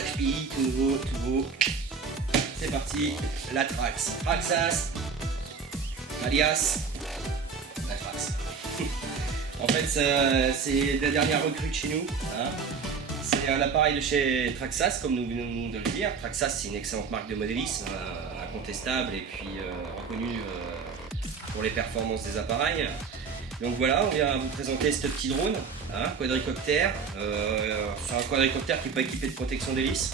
d'HPI, tout nouveau, tout beau. C'est parti, la Trax. Traxas, alias la Trax. En fait, c'est la dernière recrue de chez nous. Hein. C'est un appareil de chez Traxas, comme nous venons de le dire. Traxas, c'est une excellente marque de modélisme, incontestable et puis reconnue pour les performances des appareils. Donc voilà, on vient vous présenter ce petit drone, hein, quadricoptère. C'est un quadricoptère qui n'est pas équipé de protection d'hélice.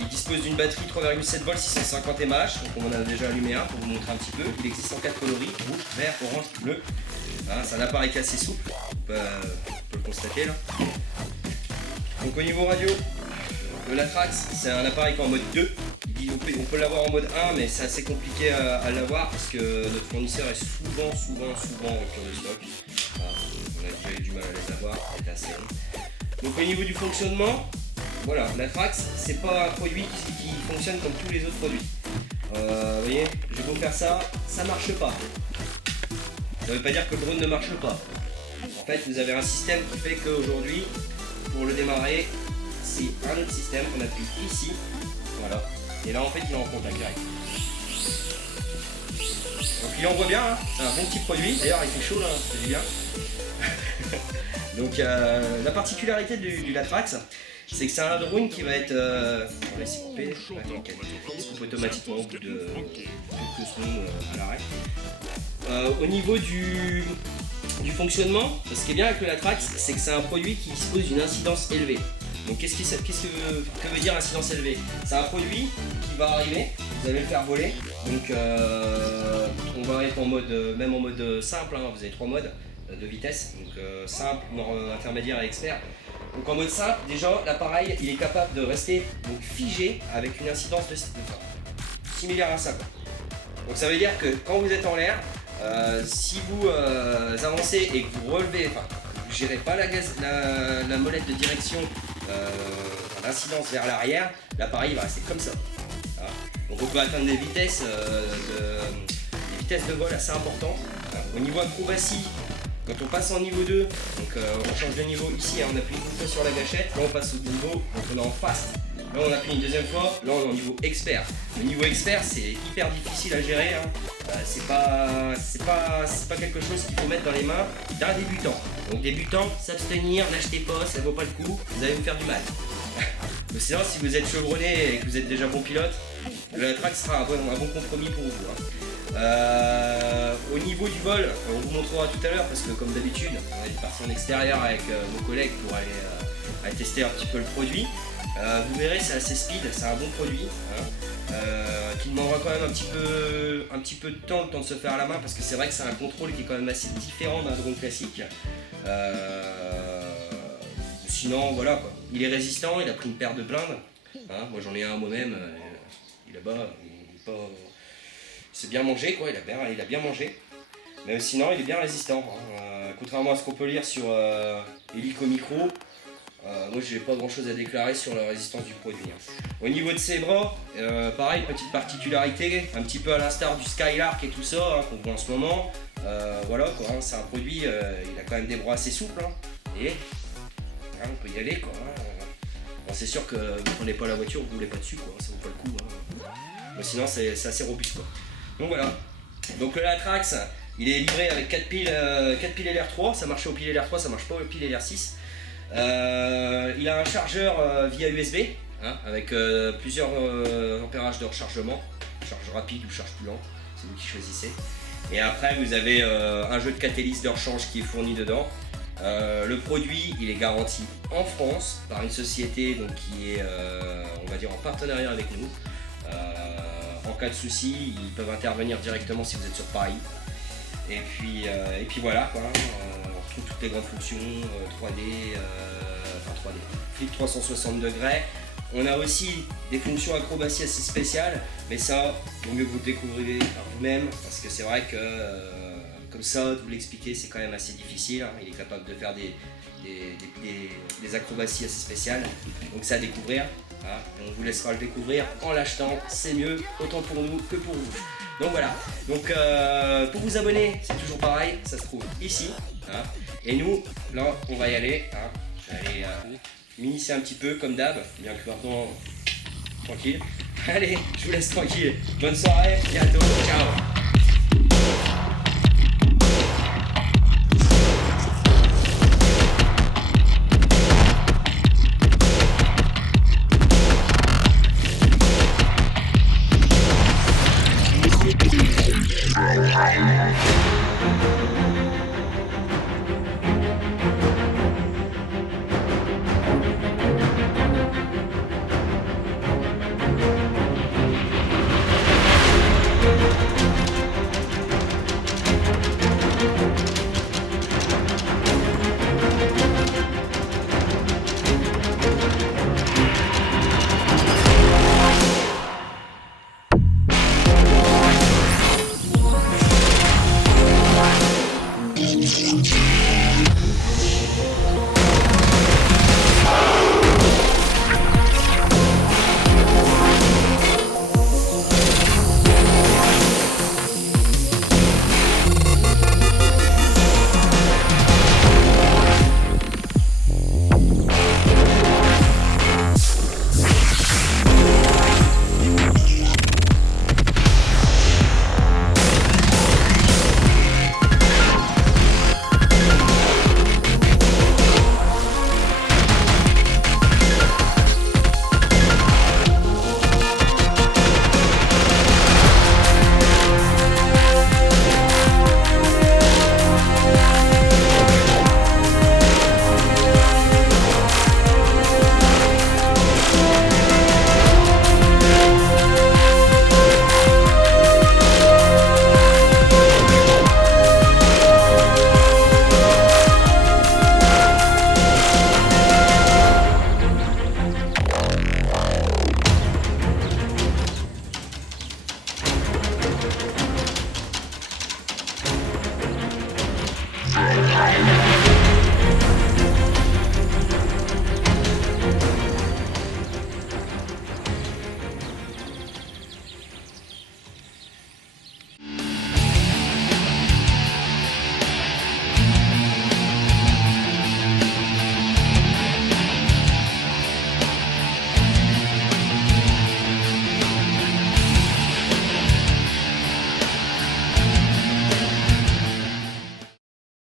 Il dispose d'une batterie 3,7 volts 650 mAh, donc on en a déjà allumé un pour vous montrer un petit peu. Il existe en 4 coloris, rouge, vert, orange, bleu. Hein, c'est un appareil qui est assez souple, on peut le constater là. Donc au niveau radio, le Latrax, c'est un appareil qui est en mode 2. On peut l'avoir en mode 1, mais c'est assez compliqué à l'avoir parce que notre fournisseur est souvent en rupture de stock. Voilà, on a déjà eu du mal à les avoir, c'est assez long. Donc au niveau du fonctionnement, voilà, Latrax, c'est pas un produit qui fonctionne comme tous les autres produits. Vous voyez, j'ai beau faire ça, ça marche pas. Ça veut pas dire que le drone ne marche pas. En fait, vous avez un système qui fait qu'aujourd'hui, pour le démarrer, c'est un autre système. On appuie ici, voilà. Et là, en fait, il est en contact direct. Donc, il envoie bien, hein. C'est un bon petit produit. D'ailleurs, il fait chaud là, c'est bien. Donc, la particularité du Latrax, c'est que c'est un drone qui va être. On va laisser couper. Il se coupe automatiquement au bout de quelques secondes à l'arrêt. Au niveau du fonctionnement, ce qui est bien avec le Latrax, c'est que c'est un produit qui dispose d'une incidence élevée. Donc que veut dire incidence élevée? C'est un produit qui va arriver, vous allez le faire voler. Donc on va être en mode, même en mode simple, hein, vous avez 3 modes de vitesse. Donc simple, intermédiaire et expert. Donc en mode simple, déjà l'appareil il est capable de rester donc, figé avec une incidence similaire à ça. Quoi. Donc ça veut dire que quand vous êtes en l'air, si vous avancez et que vous relevez, enfin vous ne gérez pas la molette de direction, l'incidence vers l'arrière, l'appareil va rester comme ça. Voilà. Donc on peut atteindre des vitesses de vol assez importantes. Voilà. Au niveau acrobatie, quand on passe en niveau 2, donc on change de niveau ici, hein, on appuie une fois sur la gâchette, là on passe au niveau, donc on est en fast. Là on appuie une deuxième fois, là on est en niveau expert. Le niveau expert c'est hyper difficile à gérer, hein. C'est pas quelque chose qu'il faut mettre dans les mains d'un débutant. Donc débutant, s'abstenir, n'achetez pas, ça vaut pas le coup, vous allez vous faire du mal. Mais sinon si vous êtes chevronné et que vous êtes déjà bon pilote, le Latrax sera un bon compromis pour vous. Hein. Au niveau du vol, on vous montrera tout à l'heure parce que comme d'habitude, on est parti en extérieur avec nos collègues pour aller tester un petit peu le produit. Vous verrez, c'est assez speed, c'est un bon produit, hein, qui demandera quand même un petit peu de temps, le temps de se faire à la main parce que c'est vrai que c'est un contrôle qui est quand même assez différent d'un drone classique. Sinon, voilà quoi. Il est résistant, il a pris une paire de blindes. Hein, moi j'en ai un moi-même, il est là-bas, c'est bien mangé quoi, il a bien mangé. Mais sinon il est bien résistant. Hein. Contrairement à ce qu'on peut lire sur Helico Micro, moi j'ai pas grand chose à déclarer sur la résistance du produit. Hein. Au niveau de ses bras, pareil, petite particularité, un petit peu à l'instar du Skylark et tout ça hein, qu'on voit en ce moment. Voilà quoi, hein, c'est un produit, il a quand même des bras assez souples. Hein, et hein, on peut y aller quoi. Hein. Bon, c'est sûr que vous prenez pas la voiture, vous roulez pas dessus quoi, ça vaut pas le coup. Hein. Mais sinon c'est assez robuste quoi. Donc voilà. Donc le Latrax, il est livré avec 4 piles LR3, ça marche au pile LR3, ça marche pas au pile LR6. Il a un chargeur via USB hein, avec plusieurs ampérages de rechargement, charge rapide ou charge plus lente, c'est vous qui choisissez. Et après vous avez un jeu de catalyse de rechange qui est fourni dedans. Le produit il est garanti en France par une société donc, qui est on va dire en partenariat avec nous. En cas de souci, ils peuvent intervenir directement si vous êtes sur Paris. Et puis voilà quoi. On retrouve toutes les grandes fonctions 3D, flip 360 degrés. On a aussi des fonctions acrobatie assez spéciales, mais ça, il vaut mieux que vous le découvriez par vous-même, parce que c'est vrai que comme ça, de vous l'expliquer, c'est quand même assez difficile. Hein. Il est capable de faire des acrobaties assez spéciales, donc c'est à découvrir. Hein. On vous laissera le découvrir en l'achetant, c'est mieux, autant pour nous que pour vous. Donc voilà, donc pour vous abonner, c'est toujours pareil, ça se trouve ici. Hein. Et nous, là, on va y aller. Hein. Je vais aller m'initier un petit peu comme d'hab, bien que maintenant, tranquille. Allez, je vous laisse tranquille. Bonne soirée, bientôt, ciao.